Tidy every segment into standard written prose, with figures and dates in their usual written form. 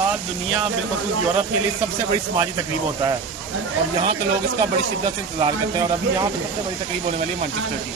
साल दुनिया बिलखुसूस यूरोप के लिए सबसे बड़ी समाजी तकरीब होता है और यहाँ के लोग इसका बड़ी शिद्दत से इंतजार करते हैं। और अभी यहाँ पे सबसे बड़ी तकरीब होने वाली है मैनचेस्टर की।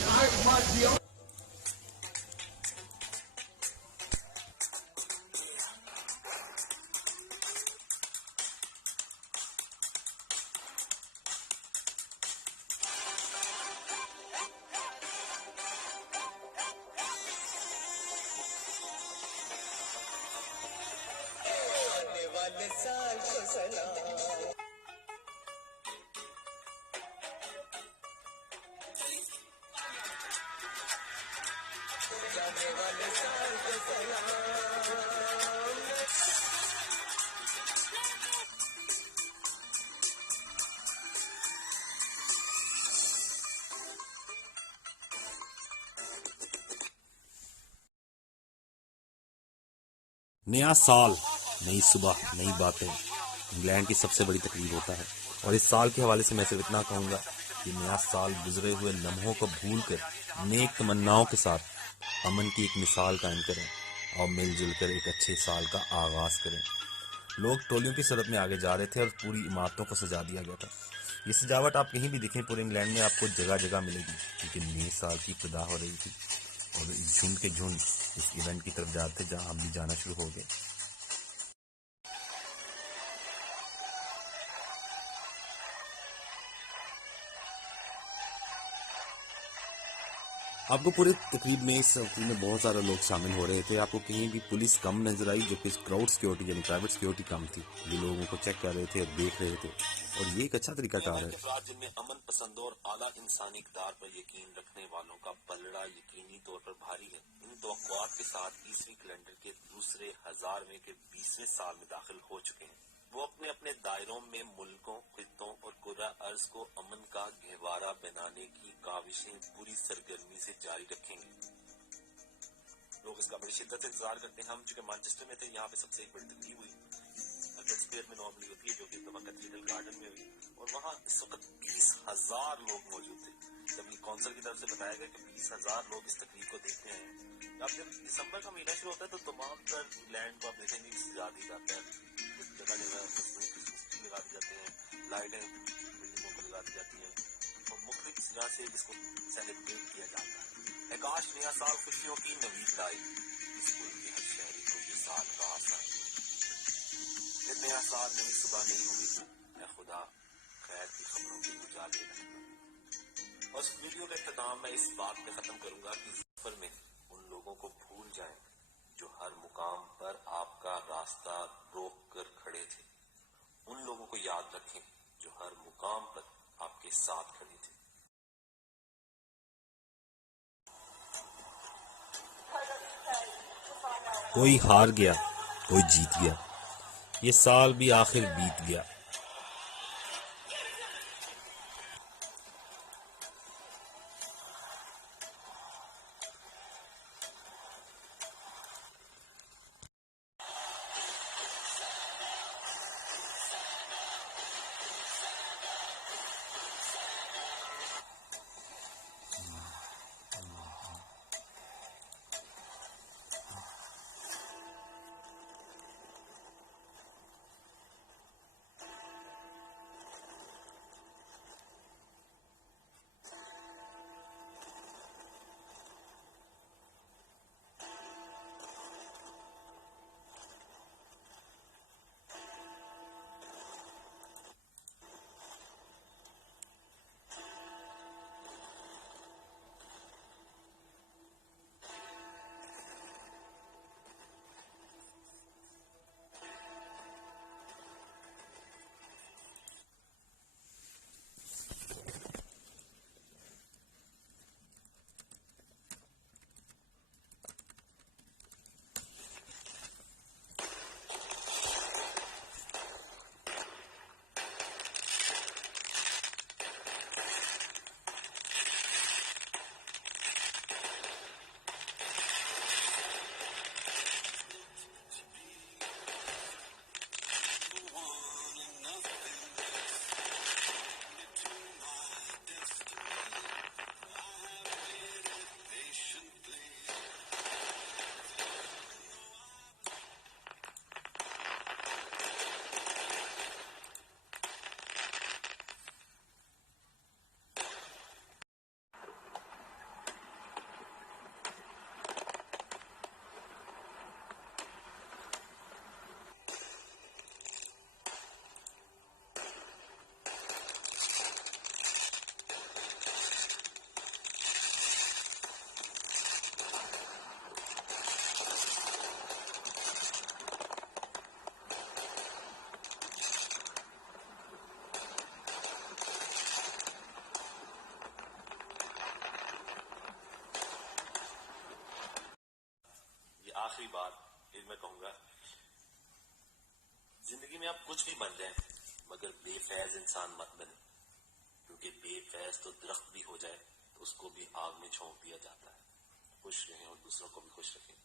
साल को सलाम। जाने वाले साल को सलाम। नया साल, नई सुबह, नई बातें इंग्लैंड की सबसे बड़ी तकरीब होता है। और इस साल के हवाले से मैं सिर्फ इतना कहूँगा कि नया साल गुजरे हुए लम्हों को भूल कर नेक तमन्नाओं के साथ अमन की एक मिसाल कायम करें और मिलजुल कर एक अच्छे साल का आगाज़ करें। लोग टोलियों की सूरत में आगे जा रहे थे और पूरी इमारतों को सजा दिया गया था। ये सजावट आप कहीं भी देखें पूरे इंग्लैंड में आपको जगह जगह मिलेगी, क्योंकि नए साल की इब्तिदा हो रही थी और झुंड के झुंड इस इवेंट की तरफ जाते जहाँ हम भी जाना शुरू हो गए। आपको पूरे तकरीब में इस तकरीब में बहुत सारे लोग शामिल हो रहे थे। आपको कहीं भी पुलिस कम नजर आई, जो कि क्राउड सिक्योरिटी यानी प्राइवेट सिक्योरिटी कम थी। ये लोगों को चेक कर रहे थे और देख रहे थे, और ये एक अच्छा तरीकाकार है। जिनमें अमन पसंद और आला इंसानी इक़दार पर यकीन रखने वालों का पलड़ा यकीनी तौर पर भारी है। इन तवक्कुआत के साथ ईसवी कैलेंडर के दूसरे हज़ारवें के 20वें साल में दाखिल हो चुके हैं। वो अपने अपने दायरों में मुल्कों, खित्तों और कुर्रा अर्ज को अमन का गहवारा बनाने की काविशें पूरी सरगर्मी से जारी रखेंगे। लोग इसका बड़ी शिद्दत से इंतजार करते हैं। हम चूंकि मैनचेस्टर में थे, यहाँ पे सबसे एक बड़ी तकरीब हुई शेक्सपियर में नॉर्मली होती है, जो कि कैथेड्रल गार्डन में हुई, और वहाँ इस वक्त 20,000 लोग मौजूद थे। जब ये कौंसिल की तरफ से बताया गया कि 20,000 लोग इस तकरीब को देखने आए हैं। अब जब दिसंबर का महीना शुरू होता है तो तमाम तर इंग्लैंड को आप देखेंगे सजा दी जाता है, जगह जगह क्रिसमस लगा दी जाते हैं, लाइटें बिल्डिंगों को लगा दी जाती हैं और मुख्तलिफ तरह से इसको सेलिब्रेट किया जाता है। आकाश नया साल खुशियों की नवीद लाई, इस मुल्क के हर शहरी को ये साल का आसा है। नया साल, नई सुबह, नई उम्मीद। ऐ खुदा खैर की खबरों की उजाले रखना। और इस वीडियो का इख्तिताम मैं इस बात में खत्म करूंगा कि सफर में उन लोगों को भूल जाएं जो हर मुकाम पर आपका रास्ता रोक कर खड़े थे। उन लोगों को याद रखें जो हर मुकाम पर आपके साथ खड़े थे। कोई हार गया, कोई जीत गया, ये साल भी आखिर बीत गया। आखिरी बात मैं कहूंगा, जिंदगी में आप कुछ भी बन जाएं, मगर बेफैज इंसान मत बने, क्योंकि बेफैज तो दरख्त भी हो जाए तो उसको भी आग में झोंक दिया जाता है। खुश रहें और दूसरों को भी खुश रखें।